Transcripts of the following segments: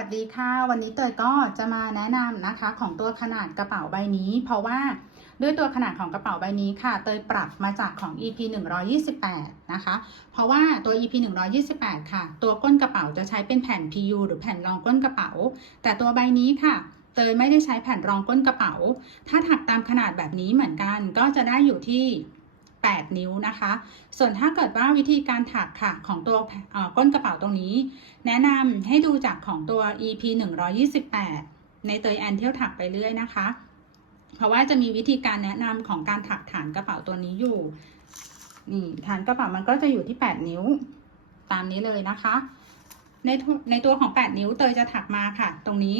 ัสดีค่ะ วันนี้เตยก็จะมาแนะนำนะคะของตัวขนาดกระเป๋าใบนี้ เพราะว่าด้วยตัวขนาดของกระเป๋าใบนี้ค่ะ เตยปรับมาจากของ EP 128 นะคะ เพราะว่าตัว EP 128 ค่ะ ตัวก้นกระเป๋าจะใช้เป็นแผ่น PU หรือแผ่นรองก้นกระเป๋า แต่ตัวใบนี้ค่ะ เตยไม่ได้ใช้แผ่นรองก้นกระเป๋า ถ้าถักตามขนาดแบบนี้เหมือนกันก็จะได้อยู่ที่ 8 นิ้วนะคะ ส่วนถ้าเกิดว่าวิธีการถักค่ะของตัวก้นกระเป๋าตรงนี้ แนะนำให้ดูจากของตัว EP 128 ในเตยแอนเที่ยวถักไปเรื่อยนะคะ เพราะว่าจะมีวิธีการแนะนำของการถักฐานกระเป๋าตัวนี้อยู่นี่ฐานกระเป๋ามันก็จะอยู่ที่ 8 นิ้วตามนี้เลยนะคะ ในในตัวของ 8 นิ้วเตยจะถักมาค่ะ ตรงนี้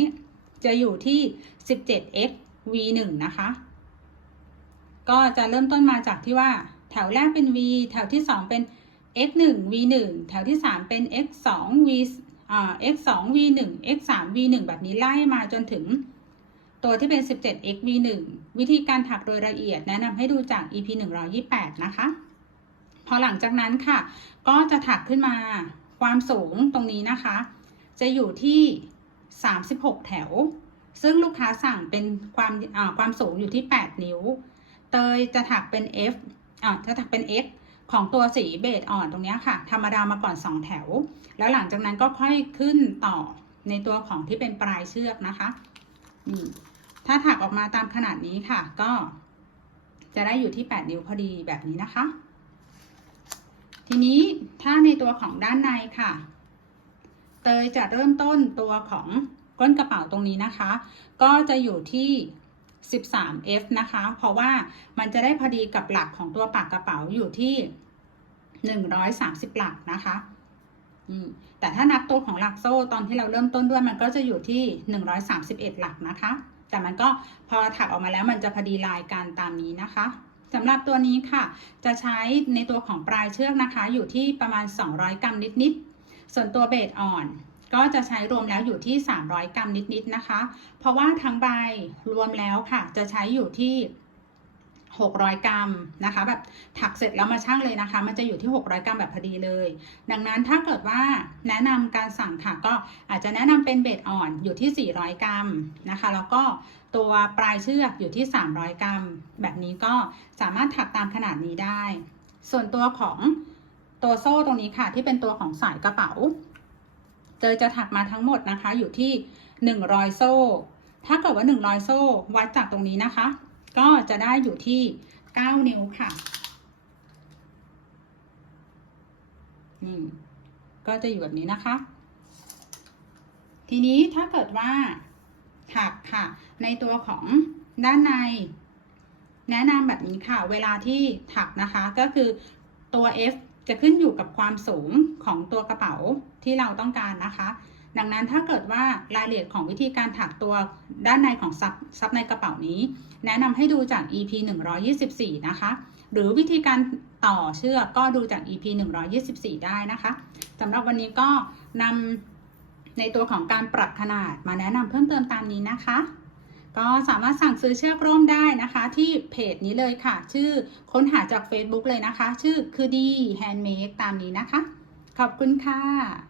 จะอยู่ที่ 17x v1 นะคะ ก็จะเริ่มต้นมาจากที่ว่าแถวแรกเป็น v แถวที่ 2 เป็น x 1 v 1แถวที่ 3 เป็น x 2 v อ่า x 2 v 1 x 3 v 1แบบนี้ไล่มาจนถึง ตัวที่เป็น 17 x v 1วิธีการถักโดยละเอียดแนะนำให้ดูจาก ep 128 นะคะ พอหลังจากนั้นค่ะ ก็จะถักขึ้นมาความสูงตรงนี้นะคะ จะอยู่ที่ 36 แถว ซึ่งลูกค้าสั่งเป็นความความสูงอยู่ที่ 8 นิ้ว เตยจะถักเป็น F อ่าจะถักเป็น X ของตัวสีเบจอ่อนตรงนี้ค่ะ ธรรมดามาก่อน 2 แถว แล้วหลังจากนั้นก็ค่อยขึ้นต่อในตัวของที่เป็นปลายเชือกนะคะนี่ถ้าถักออกมาตามขนาดนี้ค่ะ ก็ จะได้อยู่ที่ 8 นิ้วพอดีแบบนี้นะคะ ทีนี้ถ้าในตัวของด้านในค่ะ เตยจะเริ่มต้นตัวของก้นกระเป๋าตรงนี้นะคะ ก็จะอยู่ที่ 13F นะคะ เพราะว่ามันจะได้พอดีกับหลักของตัวปากกระเป๋าอยู่ที่ 130 หลักนะคะแต่ถ้านับตัวของหลักโซ่ตอนที่เราเริ่มต้นด้วยมันก็จะอยู่ที่ 131 หลักนะคะ แต่มันก็พอถักออกมาแล้วมันจะพอดีลายกันตามนี้นะคะสำหรับตัวนี้ค่ะ จะใช้ในตัวของปลายเชือกนะคะ อยู่ที่ประมาณ 200 กรัมนิดๆส่วนตัวเบสอ่อน ก็จะใช้รวมแล้วอยู่ที่ 300 กรัมนิดๆนะคะ เพราะว่าทั้งใบรวมแล้วค่ะจะใช้อยู่ที่ 600 กรัมนะคะ แบบถักเสร็จแล้วมาชั่งเลยนะคะ มันจะอยู่ที่ 600 กรัมแบบพอดีเลย ดังนั้นถ้าเกิดว่าแนะนำการสั่งค่ะก็อาจจะแนะนำเป็นเบสอ่อนอยู่ที่ 400 กรัมนะคะ แล้วก็ตัวปลายเชือกอยู่ที่ 300 กรัม แบบนี้ก็สามารถถักตามขนาดนี้ได้ ส่วนตัวของตัวโซ่ตรงนี้ค่ะที่เป็นตัวของสายกระเป๋า เจอจะถักมาทั้งหมดนะคะ อยู่ที่ 100 โซ่ ถ้าเกิดว่า 100 โซ่ วัดจากตรงนี้นะคะ ก็จะได้อยู่ที่ 9 นิ้วค่ะนี่ก็จะอยู่แบบนี้นะคะ ทีนี้ถ้าเกิดว่าถักค่ะ ในตัวของด้านใน แนะนำแบบนี้ค่ะ เวลาที่ถักนะคะก็คือตัว F จะขึ้นอยู่กับความสูงของตัวกระเป๋าที่เราต้องการนะคะ ดังนั้นถ้าเกิดว่ารายละเอียดของวิธีการถักตัวด้านในของซับซับในกระเป๋านี้ แนะนำให้ดูจาก EP 124 นะคะ หรือวิธีการต่อเชือกก็ดูจาก EP 124 ได้นะคะสำหรับวันนี้ก็นำในตัวของการปรับขนาดมาแนะนำเพิ่มเติมตามนี้นะคะ ก็สามารถสั่งซื้อเชือกร่มได้นะคะ ที่เพจนี้เลยค่ะ ชื่อค้นหาจาก Facebook เลยนะคะ ชื่อคือดีแฮนด์เมดตามนี้นะคะ ขอบคุณค่ะ